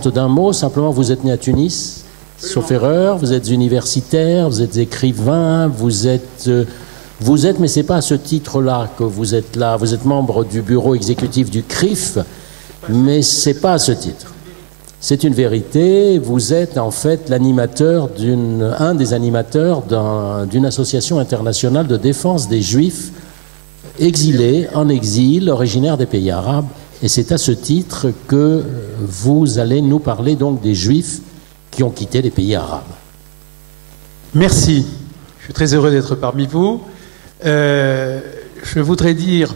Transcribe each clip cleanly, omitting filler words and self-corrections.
tente d'un mot. Simplement, vous êtes né à Tunis, sauf erreur. Vous êtes universitaire, vous êtes écrivain, vous êtes, mais c'est pas à ce titre-là que vous êtes là. Vous êtes membre du bureau exécutif du CRIF, mais c'est pas à ce titre. C'est une vérité. Vous êtes en fait l'animateur un des animateurs d'une association internationale de défense des Juifs exilés, en exil, originaires des pays arabes. Et c'est à ce titre que vous allez nous parler donc des Juifs qui ont quitté les pays arabes. Merci. Je suis très heureux d'être parmi vous. Je voudrais dire,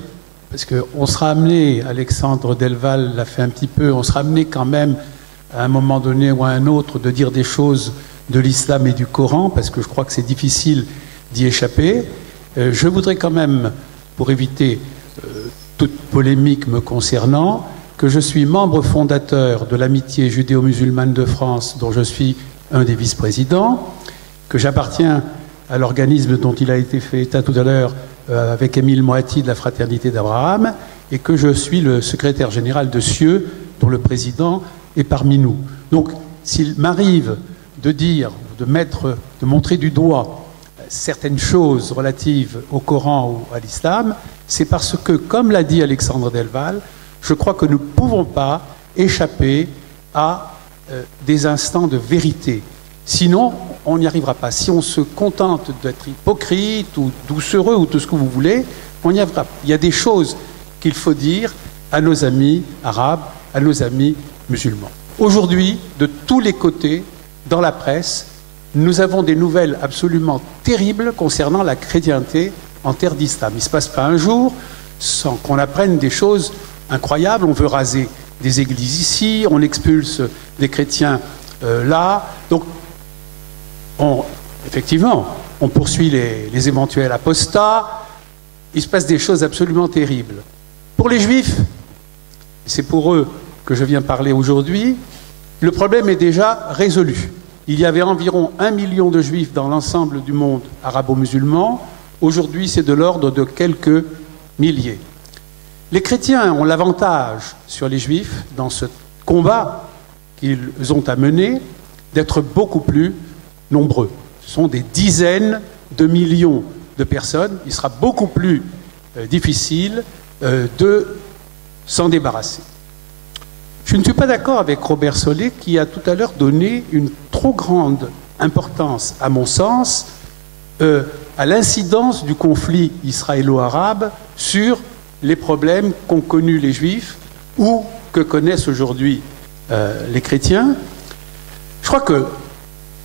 parce qu'on sera amené, Alexandre Delval l'a fait un petit peu, on sera amené quand même à un moment donné ou à un autre de dire des choses de l'islam et du Coran, parce que je crois que c'est difficile d'y échapper. Je voudrais quand même, pour éviter toute polémique me concernant, que je suis membre fondateur de l'Amitié judéo-musulmane de France, dont je suis un des vice-présidents, que j'appartiens à l'organisme dont il a été fait état tout à l'heure avec Émile Moati de la Fraternité d'Abraham, et que je suis le secrétaire général de CIeux, dont le président est parmi nous. Donc, s'il m'arrive de dire, de montrer du doigt certaines choses relatives au Coran ou à l'islam, c'est parce que, comme l'a dit Alexandre Delval, je crois que nous ne pouvons pas échapper à des instants de vérité. Sinon, on n'y arrivera pas. Si on se contente d'être hypocrite ou doucereux ou tout ce que vous voulez, on n'y arrivera pas. Il y a des choses qu'il faut dire à nos amis arabes, à nos amis musulmans. Aujourd'hui, de tous les côtés, dans la presse, nous avons des nouvelles absolument terribles concernant la chrétienté en terre d'islam. Il ne se passe pas un jour sans qu'on apprenne des choses incroyables. On veut raser des églises ici, on expulse des chrétiens là. Donc, effectivement, on poursuit les éventuels apostats. Il se passe des choses absolument terribles. Pour les Juifs, c'est pour eux que je viens parler aujourd'hui, le problème est déjà résolu. Il y avait environ 1 million de Juifs dans l'ensemble du monde arabo-musulman. Aujourd'hui, c'est de l'ordre de quelques milliers. Les chrétiens ont l'avantage sur les Juifs, dans ce combat qu'ils ont à mener, d'être beaucoup plus nombreux. Ce sont des dizaines de millions de personnes. Il sera beaucoup plus difficile de s'en débarrasser. Je ne suis pas d'accord avec Robert Solé qui a tout à l'heure donné une trop grande importance, à mon sens, à l'incidence du conflit israélo-arabe sur les problèmes qu'ont connus les Juifs ou que connaissent aujourd'hui les chrétiens. Je crois qu'il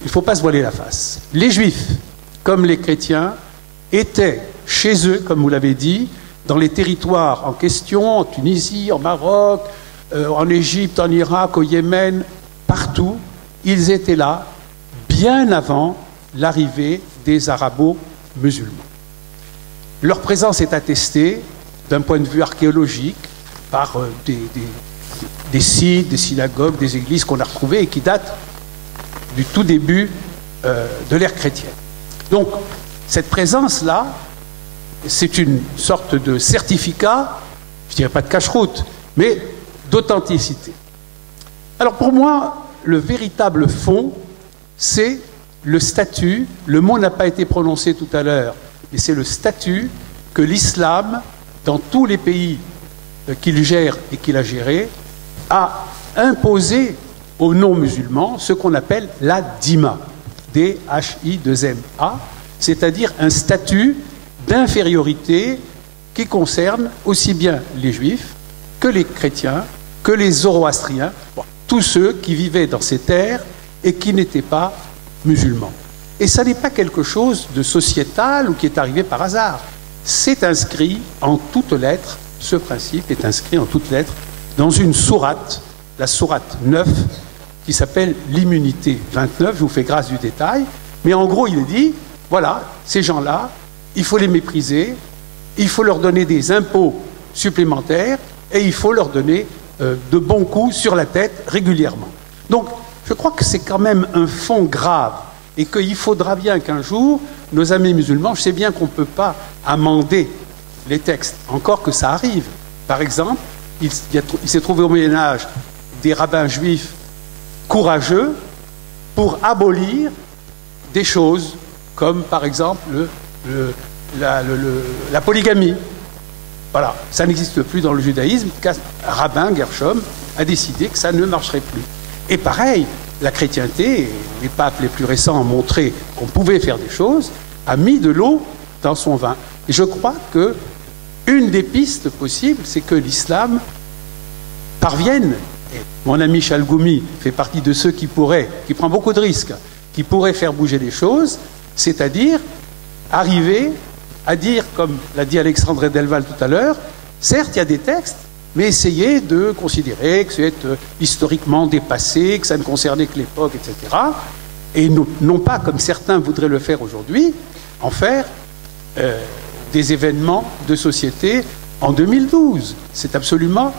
ne faut pas se voiler la face. Les Juifs, comme les chrétiens, étaient chez eux, comme vous l'avez dit, dans les territoires en question, en Tunisie, en Maroc, en Égypte, en Irak, au Yémen, partout, ils étaient là bien avant l'arrivée des arabo-musulmans. Leur présence est attestée d'un point de vue archéologique par des sites, des synagogues, des églises qu'on a retrouvées et qui datent du tout début de l'ère chrétienne. Donc, cette présence-là, c'est une sorte de certificat, je ne dirais pas de cache-route, mais d'authenticité. Alors pour moi, le véritable fond, c'est le statut, le mot n'a pas été prononcé tout à l'heure, mais c'est le statut que l'islam, dans tous les pays qu'il gère et qu'il a géré, a imposé aux non-musulmans ce qu'on appelle la dhimma, D-H-I-2-M-A, c'est-à-dire un statut d'infériorité qui concerne aussi bien les juifs que les chrétiens, que les zoroastriens, tous ceux qui vivaient dans ces terres et qui n'étaient pas musulmans. Et ça n'est pas quelque chose de sociétal ou qui est arrivé par hasard. C'est inscrit en toutes lettres, ce principe est inscrit en toutes lettres dans une sourate, la sourate 9, qui s'appelle l'immunité 29, je vous fais grâce du détail, mais en gros il est dit, voilà, ces gens-là, il faut les mépriser, il faut leur donner des impôts supplémentaires et il faut leur donner de bons coups sur la tête régulièrement. Donc, je crois que c'est quand même un fond grave et qu'il faudra bien qu'un jour, nos amis musulmans, je sais bien qu'on ne peut pas amender les textes, encore que ça arrive. Par exemple, il s'est trouvé au Moyen-Âge des rabbins juifs courageux pour abolir des choses comme par exemple la polygamie. Voilà, ça n'existe plus dans le judaïsme. Rabbin Gershom a décidé que ça ne marcherait plus. Et pareil, la chrétienté, et les papes les plus récents ont montré qu'on pouvait faire des choses, a mis de l'eau dans son vin. Et je crois que une des pistes possibles, c'est que l'islam parvienne. Et mon ami Chalgoumi fait partie de ceux qui prend beaucoup de risques, qui pourraient faire bouger les choses, c'est-à-dire arriver à dire, comme l'a dit Alexandre Delval tout à l'heure, certes, il y a des textes, mais essayer de considérer que c'est historiquement dépassé, que ça ne concernait que l'époque, etc. Et non pas, comme certains voudraient le faire aujourd'hui, en faire des événements de société en 2012. C'est absolument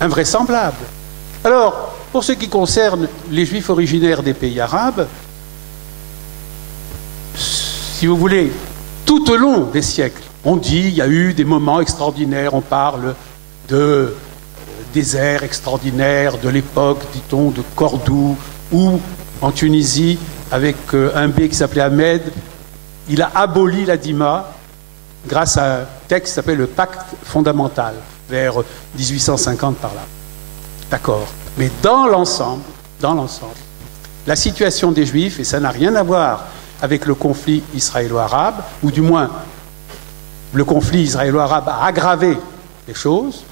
invraisemblable. Alors, pour ce qui concerne les Juifs originaires des pays arabes, si vous voulez, tout au long des siècles, on dit il y a eu des moments extraordinaires, on parle de déserts extraordinaires de l'époque, dit-on, de Cordoue, ou en Tunisie, avec un bey qui s'appelait Ahmed, il a aboli la dîma grâce à un texte qui s'appelle le Pacte fondamental, vers 1850 par là. D'accord. Mais dans l'ensemble, la situation des Juifs, et ça n'a rien à voir avec le conflit israélo-arabe, ou du moins le conflit israélo-arabe a aggravé les choses,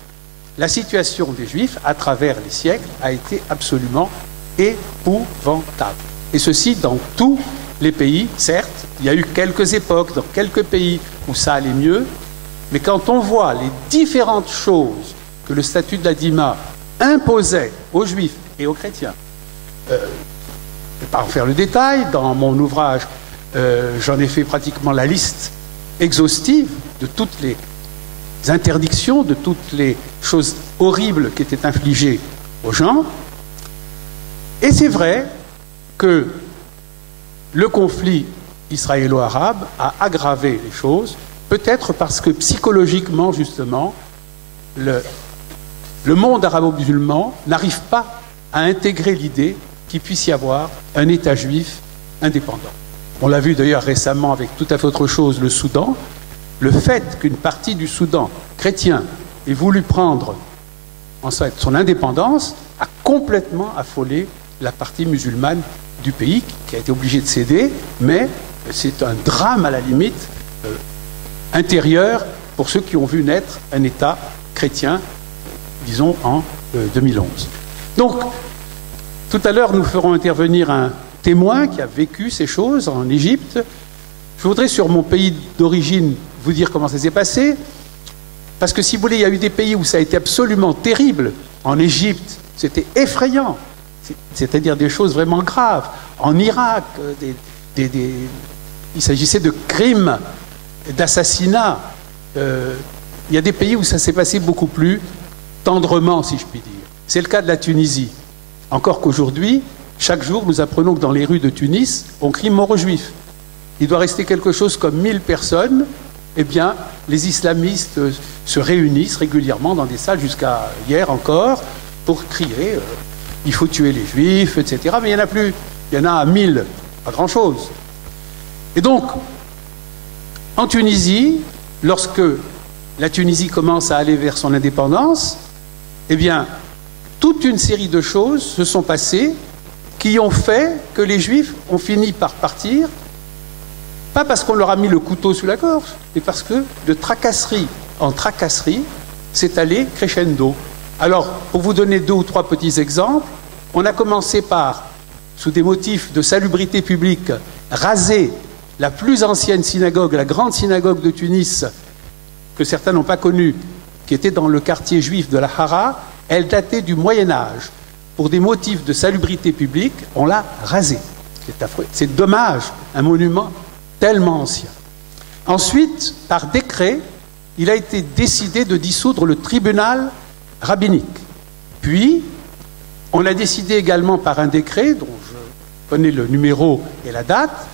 la situation des Juifs, à travers les siècles, a été absolument épouvantable. Et ceci dans tous les pays. Certes, il y a eu quelques époques, dans quelques pays où ça allait mieux, mais quand on voit les différentes choses que le statut de la Dîma imposait aux Juifs et aux chrétiens, je ne vais pas en faire le détail, dans mon ouvrage, j'en ai fait pratiquement la liste exhaustive de toutes les interdictions, de toutes les choses horribles qui étaient infligées aux gens. Et c'est vrai que le conflit israélo-arabe a aggravé les choses, peut-être parce que psychologiquement, justement, le monde arabo-musulman n'arrive pas à intégrer l'idée qu'il puisse y avoir un État juif indépendant. On l'a vu d'ailleurs récemment avec tout à fait autre chose, le Soudan. Le fait qu'une partie du Soudan chrétien ait voulu prendre en fait son indépendance a complètement affolé la partie musulmane du pays qui a été obligée de céder, mais c'est un drame à la limite intérieur pour ceux qui ont vu naître un État chrétien, disons en 2011. Donc, tout à l'heure, nous ferons intervenir un témoin qui a vécu ces choses en Égypte. Je voudrais, sur mon pays d'origine, vous dire comment ça s'est passé, parce que si vous voulez, il y a eu des pays où ça a été absolument terrible. En Égypte, c'était effrayant, c'est-à-dire des choses vraiment graves. En Irak, il s'agissait de crimes, d'assassinats. Il y a des pays où ça s'est passé beaucoup plus tendrement, si je puis dire. C'est le cas de la Tunisie. Encore qu'aujourd'hui, chaque jour, nous apprenons que dans les rues de Tunis, on crie mort aux Juifs. Il doit rester quelque chose comme 1000 personnes. Eh bien, les islamistes se réunissent régulièrement dans des salles, jusqu'à hier encore, pour crier il faut tuer les Juifs, etc. Mais il n'y en a plus. Il y en a 1000, pas grand-chose. Et donc, en Tunisie, lorsque la Tunisie commence à aller vers son indépendance, eh bien, toute une série de choses se sont passées qui ont fait que les Juifs ont fini par partir, pas parce qu'on leur a mis le couteau sous la gorge, mais parce que de tracasserie en tracasserie, c'est allé crescendo. Alors, pour vous donner 2 ou 3 petits exemples, on a commencé par, sous des motifs de salubrité publique, raser la plus ancienne synagogue, la grande synagogue de Tunis, que certains n'ont pas connue, qui était dans le quartier juif de la Hara. Elle datait du Moyen-Âge. Pour des motifs de salubrité publique, on l'a rasée. C'est affreux. C'est dommage, un monument tellement ancien. Ensuite, par décret, il a été décidé de dissoudre le tribunal rabbinique. Puis, on a décidé également par un décret, dont je connais le numéro et la date,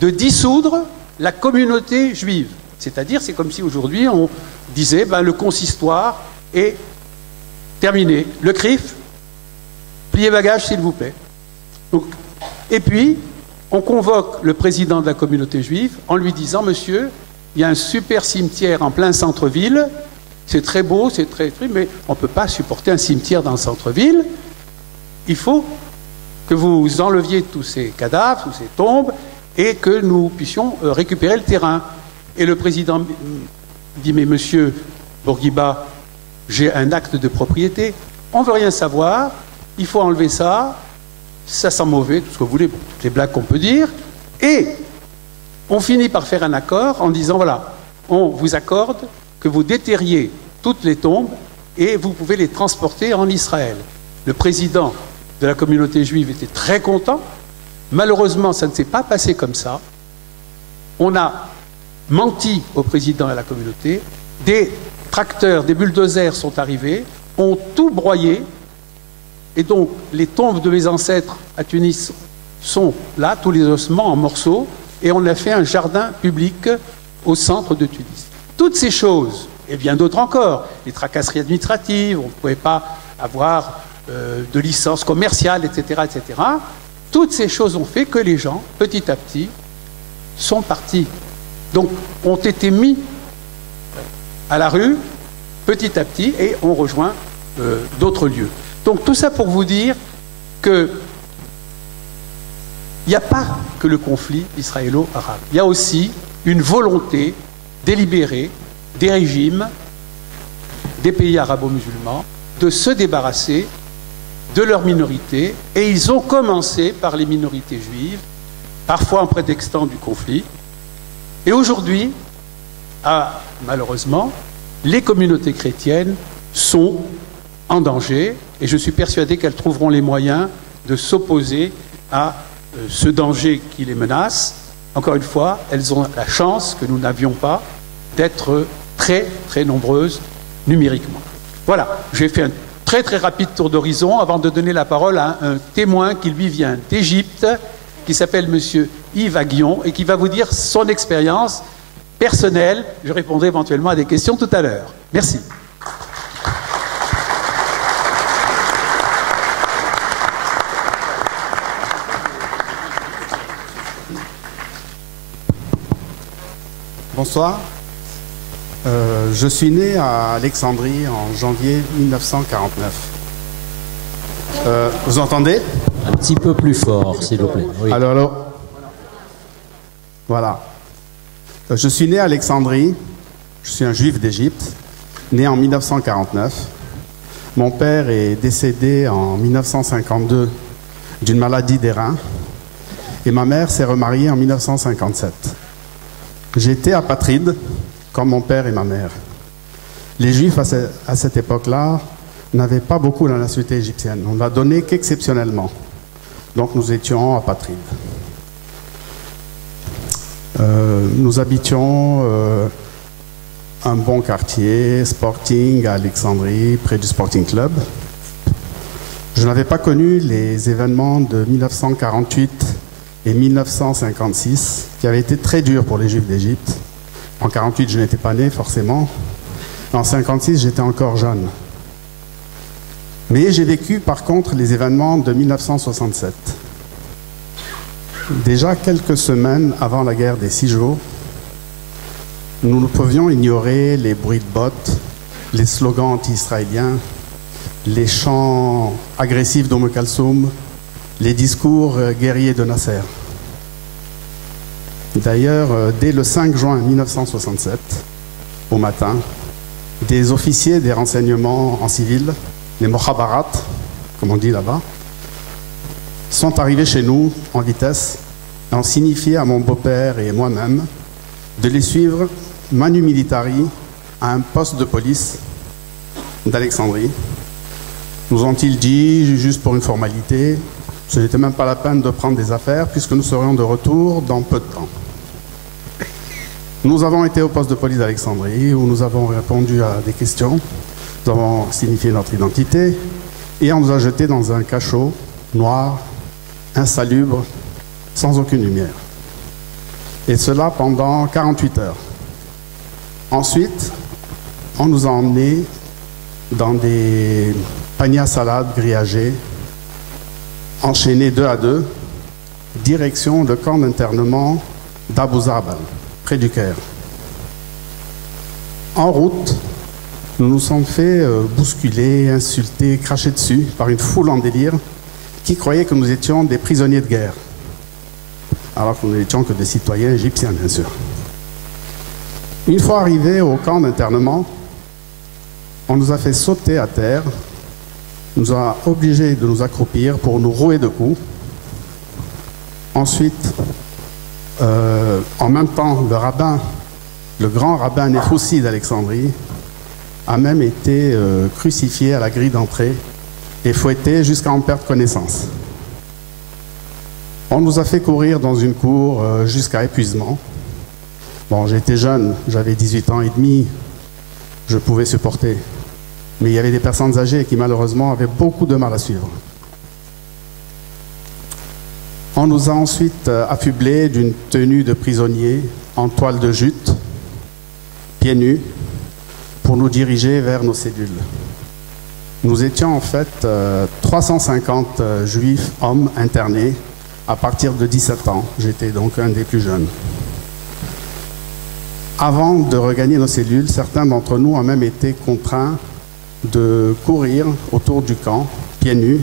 de dissoudre la communauté juive. C'est-à-dire, c'est comme si aujourd'hui on disait le consistoire est terminé. Le CRIF, pliez bagages, s'il vous plaît. Donc, et puis, on convoque le président de la communauté juive en lui disant, monsieur, il y a un super cimetière en plein centre-ville, c'est très beau, c'est très triste, mais on ne peut pas supporter un cimetière dans le centre-ville. Il faut que vous enleviez tous ces cadavres, toutes ces tombes, et que nous puissions récupérer le terrain. Et le président dit, mais monsieur Bourguiba, j'ai un acte de propriété, on ne veut rien savoir, il faut enlever ça, ça sent mauvais, tout ce que vous voulez, toutes les blagues qu'on peut dire, et on finit par faire un accord en disant, voilà, on vous accorde que vous déterriez toutes les tombes et vous pouvez les transporter en Israël. Le président de la communauté juive était très content. Malheureusement, ça ne s'est pas passé comme ça. On a menti au président et à la communauté. Des tracteurs, des bulldozers sont arrivés, ont tout broyé. Et donc, les tombes de mes ancêtres à Tunis sont là, tous les ossements en morceaux, et on a fait un jardin public au centre de Tunis. Toutes ces choses, et bien d'autres encore, les tracasseries administratives, on ne pouvait pas avoir de licence commerciale, etc., etc., toutes ces choses ont fait que les gens, petit à petit, sont partis. Donc, ont été mis à la rue, petit à petit, et ont rejoint d'autres lieux. Donc, tout ça pour vous dire que il n'y a pas que le conflit israélo-arabe. Il y a aussi une volonté délibérée des régimes des pays arabo-musulmans de se débarrasser de leurs minorités, et ils ont commencé par les minorités juives, parfois en prétextant du conflit. Et aujourd'hui, malheureusement, les communautés chrétiennes sont en danger, et je suis persuadé qu'elles trouveront les moyens de s'opposer à ce danger qui les menace. Encore une fois, elles ont la chance que nous n'avions pas d'être très, très nombreuses numériquement. Voilà, j'ai fait un très, très rapide tour d'horizon avant de donner la parole à un témoin qui, lui, vient d'Égypte, qui s'appelle monsieur Yves Aguillon, et qui va vous dire son expérience personnelle. Je répondrai éventuellement à des questions tout à l'heure. Merci. Bonsoir. Je suis né à Alexandrie en janvier 1949. Vous entendez? Un petit peu plus fort, s'il vous plaît. Oui. Alors, voilà. Je suis né à Alexandrie. Je suis un juif d'Égypte, né en 1949. Mon père est décédé en 1952 d'une maladie des reins. Et ma mère s'est remariée en 1957. J'étais apatride, comme mon père et ma mère. Les Juifs, à cette époque-là, n'avaient pas beaucoup la nationalité égyptienne. On ne l'a donnée qu'exceptionnellement. Donc nous étions apatrides. Nous habitions un bon quartier, Sporting, à Alexandrie, près du Sporting Club. Je n'avais pas connu les événements de 1948 et 1956, qui avaient été très durs pour les Juifs d'Égypte. En 1948, je n'étais pas né, forcément. En 1956, j'étais encore jeune. Mais j'ai vécu, par contre, les événements de 1967. Déjà quelques semaines avant la guerre des 6 jours, nous ne pouvions ignorer les bruits de bottes, les slogans anti-israéliens, les chants agressifs d'Oum Kalsoum, les discours guerriers de Nasser. D'ailleurs, dès le 5 juin 1967, au matin, des officiers des renseignements en civil, les Mokhabarat, comme on dit là-bas, sont arrivés chez nous en vitesse et ont signifié à mon beau-père et moi-même de les suivre manu militari à un poste de police d'Alexandrie. Nous ont-ils dit, juste pour une formalité, ce n'était même pas la peine de prendre des affaires puisque nous serions de retour dans peu de temps. Nous avons été au poste de police d'Alexandrie où nous avons répondu à des questions. Nous avons signifié notre identité et on nous a jetés dans un cachot noir, insalubre, sans aucune lumière. Et cela pendant 48 heures. Ensuite, on nous a emmenés dans des paniers à salade grillagés enchaînés 2 à 2, direction le camp d'internement d'Abu Zabal, près du Caire. En route, nous nous sommes fait bousculer, insulter, cracher dessus par une foule en délire qui croyait que nous étions des prisonniers de guerre, alors que nous n'étions que des citoyens égyptiens, bien sûr. Une fois arrivés au camp d'internement, on nous a fait sauter à terre, nous a obligés de nous accroupir pour nous rouer de coups. Ensuite, en même temps, le grand rabbin Nefoussi d'Alexandrie, a même été crucifié à la grille d'entrée et fouetté jusqu'à en perdre connaissance. On nous a fait courir dans une cour jusqu'à épuisement. Bon, j'étais jeune, j'avais 18 ans et demi, je pouvais supporter. Mais il y avait des personnes âgées qui malheureusement avaient beaucoup de mal à suivre. On nous a ensuite affublés d'une tenue de prisonnier en toile de jute, pieds nus, pour nous diriger vers nos cellules. Nous étions en fait 350 juifs, hommes internés, à partir de 17 ans. J'étais donc un des plus jeunes. Avant de regagner nos cellules, certains d'entre nous ont même été contraints de courir autour du camp, pieds nus,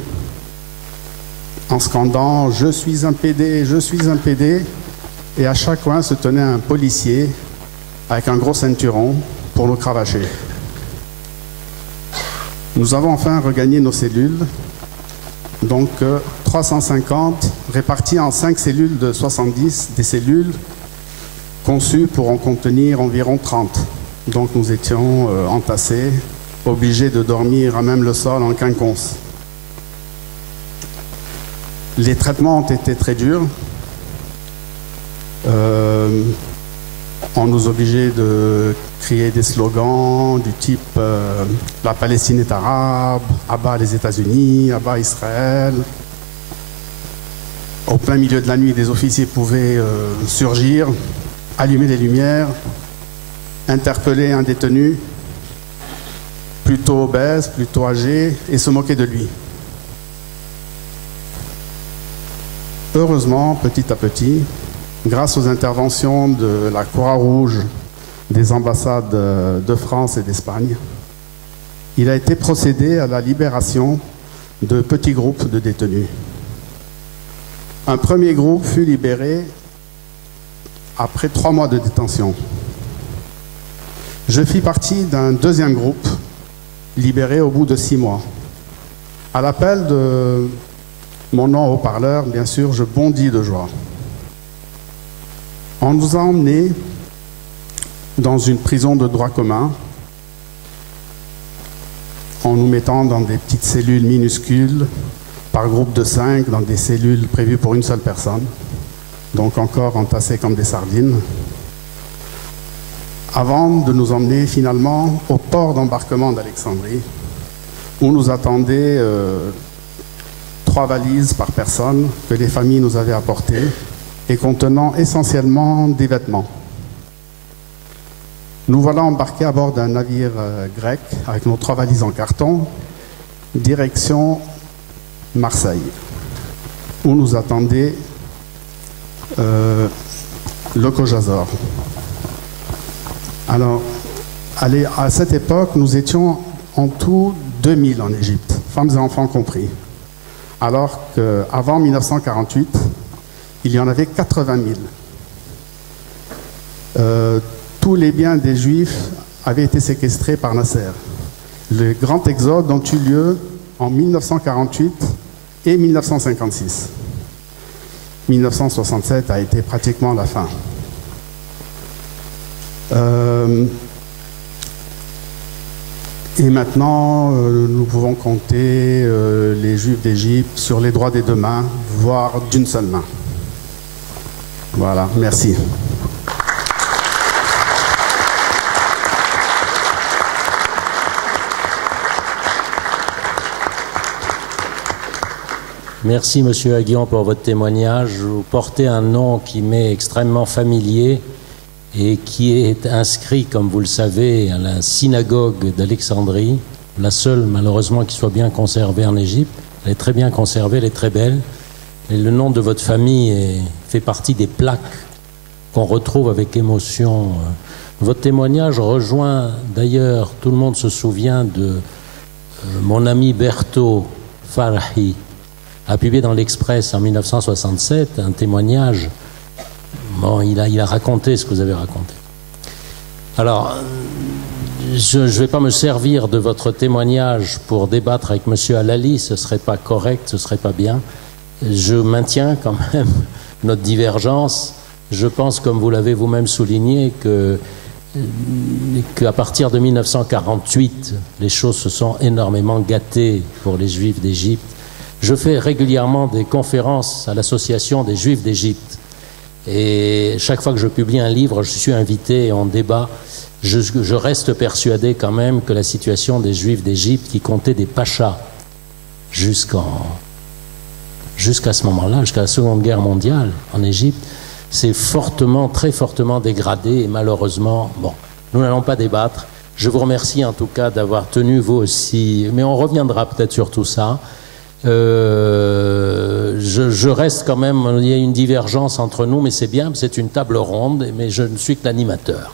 en scandant « Je suis un PD, je suis un PD », et à chaque coin se tenait un policier avec un gros ceinturon pour nous cravacher. Nous avons enfin regagné nos cellules, donc 350 répartis en 5 cellules de 70, des cellules conçues pour en contenir environ 30. Donc nous étions entassés, obligés de dormir à même le sol en quinconce. Les traitements ont été très durs. On nous obligeait de crier des slogans du type la Palestine est arabe, abat les États-Unis, abat Israël. Au plein milieu de la nuit, des officiers pouvaient surgir, allumer les lumières, interpeller un détenu plutôt obèse, plutôt âgé, et se moquer de lui. Heureusement, petit à petit, grâce aux interventions de la Croix-Rouge, des ambassades de France et d'Espagne, il a été procédé à la libération de petits groupes de détenus. Un premier groupe fut libéré après 3 mois de détention. Je fis partie d'un deuxième groupe libéré au bout de 6 mois. À l'appel de mon nom haut-parleur, bien sûr, je bondis de joie. On nous a emmenés dans une prison de droit commun, en nous mettant dans des petites cellules minuscules, par groupe de 5, dans des cellules prévues pour une seule personne, donc encore entassés comme des sardines, avant de nous emmener finalement au port d'embarquement d'Alexandrie, où nous attendaient 3 valises par personne que les familles nous avaient apportées et contenant essentiellement des vêtements. Nous voilà embarqués à bord d'un navire grec avec nos 3 valises en carton, direction Marseille, où nous attendait le Kojazor. Alors, à cette époque, nous étions en tout 2000 en Égypte, femmes et enfants compris, alors qu'avant 1948, il y en avait 80 000. Tous les biens des Juifs avaient été séquestrés par Nasser. Le grand exode ont eu lieu en 1948 et 1956. 1967 a été pratiquement la fin. Et maintenant, nous pouvons compter les Juifs d'Égypte sur les doigts des 2 mains, voire d'une seule main. Voilà, merci. Merci, Monsieur Aguillon, pour votre témoignage. Vous portez un nom qui m'est extrêmement familier et qui est inscrit, comme vous le savez, à la synagogue d'Alexandrie, la seule, malheureusement, qui soit bien conservée en Égypte, Elle est très bien conservée, elle est très belle. Et le nom de votre famille fait partie des plaques qu'on retrouve avec émotion. Votre témoignage rejoint, d'ailleurs, tout le monde se souvient de mon ami Berthaud Farhi, a publié dans l'Express en 1967 un témoignage. Bon, il a raconté ce que vous avez raconté. Alors, je ne vais pas me servir de votre témoignage pour débattre avec M. Halali, ce ne serait pas correct, ce ne serait pas bien. Je maintiens quand même notre divergence. Je pense, comme vous l'avez vous-même souligné, qu'à partir de 1948, les choses se sont énormément gâtées pour les Juifs d'Égypte. Je fais régulièrement des conférences à l'Association des Juifs d'Égypte. Et chaque fois que je publie un livre, je suis invité et on débat. Je reste persuadé quand même que la situation des Juifs d'Égypte, qui comptaient des pachas jusqu'à ce moment-là, jusqu'à la Seconde Guerre mondiale en Égypte, c'est fortement, très fortement dégradé et malheureusement, bon, nous n'allons pas débattre. Je vous remercie en tout cas d'avoir tenu vous aussi, mais on reviendra peut-être sur tout ça. Je reste quand même, il y a une divergence entre nous, mais c'est bien, c'est une table ronde, mais je ne suis que l'animateur.